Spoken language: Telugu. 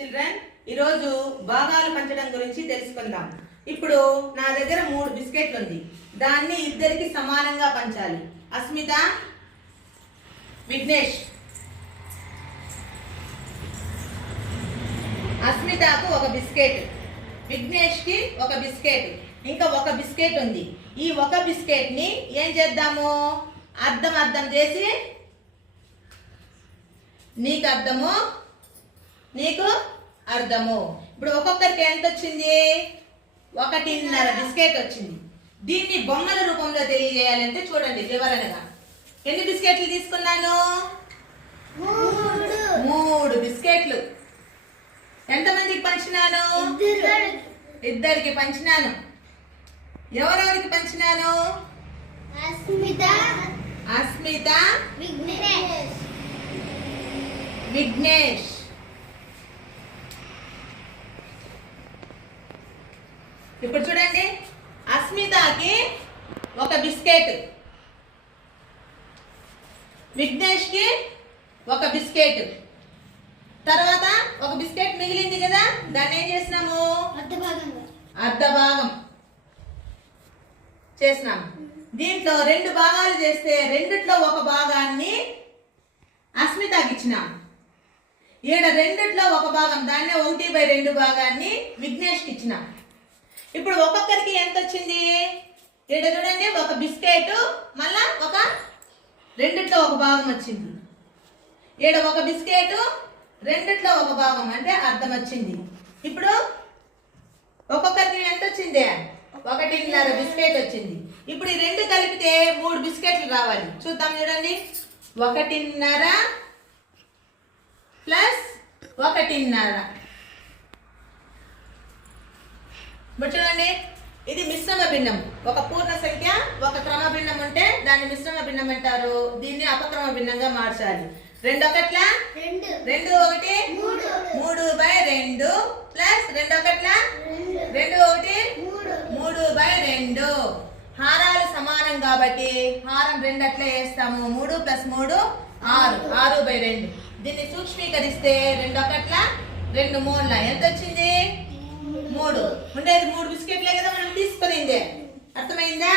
చిల్డ్రన్ ఈరోజు భాగాలు పంచడం గురించి తెలుసుకుందాం. ఇప్పుడు నా దగ్గర మూడు బిస్కెట్లు ఉంది దాన్ని ఇద్దరికి సమానంగా పంచాలి. అస్మిత విఘ్నేష్. అస్మితకు ఒక బిస్కెట్. విఘ్నేష్కి ఒక బిస్కెట్. ఇంకా ఒక బిస్కెట్ ఉంది ఈ ఒక బిస్కెట్ని ఏం చేద్దాము? అర్థం అర్థం చేసి నీకు అర్థము? నీకు అర్థము. ఇప్పుడు ఒక్కొక్కరికి ఎంత వచ్చింది ఒకటిన్నర బిస్కెట్ వచ్చింది. దీన్ని బొమ్మల రూపంలో తెలియజేయాలంటే చూడండి వివరణగా ఎన్ని బిస్కెట్లు తీసుకున్నాను? మూడు బిస్కెట్లు. ఎంతమందికి పంచినాను? ఇద్దరికి పంచినాను. ఎవరెవరికి పంచినాను? అస్మిత అస్మిత విఘ్నేష్. విఘ్నేష్. ఇప్పుడు చూడండి అస్మితకి ఒక బిస్కెట్. విఘ్నేష్కి ఒక బిస్కెట్. తర్వాత ఒక బిస్కెట్ మిగిలింది కదా దాన్ని ఏం చేసినాము? అర్ధ భాగం చేసినాము. దీంట్లో రెండు భాగాలు చేస్తే రెండిట్లో ఒక భాగాన్ని అస్మితకి ఇచ్చినాం ఈడ రెండిట్లో ఒక భాగం దాన్నే ఒకటి బై రెండు భాగాన్ని విఘ్నేష్కి ఇచ్చినాం ఇప్పుడు ఒక్కొక్కరికి ఎంత వచ్చింది? ఈడ చూడండి ఒక బిస్కెట్ మళ్ళా ఒక రెండిట్లో ఒక భాగం వచ్చింది. ఈడ ఒక బిస్కెట్ రెండిట్లో ఒక భాగం అంటే అర్థం వచ్చింది. ఇప్పుడు ఒక్కొక్కరికి ఎంత వచ్చింది? ఒకటిన్నర బిస్కెట్ వచ్చింది. ఇప్పుడు ఈ రెండు కలిపితే మూడు బిస్కెట్లు రావాలి. చూద్దాం చూడండి. ఒకటిన్నర ప్లస్ ఒకటిన్నర ఇప్పుడు చూడండి ఇది మిశ్రమ భిన్నం. ఒక పూర్ణ సంఖ్య ఒక క్రమ భిన్నం ఉంటే దాన్ని మిశ్రమ భిన్నం అంటారు. దీన్ని అపక్రమ భిన్నంగా మార్చాలి. రెండు ఒకట్ల? రెండు. ఒకటి? మూడు. మూడు బై రెండు ప్లస్ రెండు ఒకట్ల? రెండు. ఒకటి? మూడు. మూడు బై రెండు. హారాలు సమానం కాబట్టి హారం రెండు అట్లే వేస్తాము. మూడు ప్లస్ మూడు ఆరు. ఆరు. బై రెండు. దీన్ని సూక్ష్మీకరిస్తే రెండు ఒకట్ల? రెండు మూడుల. ఎంత వచ్చింది మూడు. ఉండేది మూడు బిస్కెట్లే కదా మనం తీసుకునింది అర్థమైందా?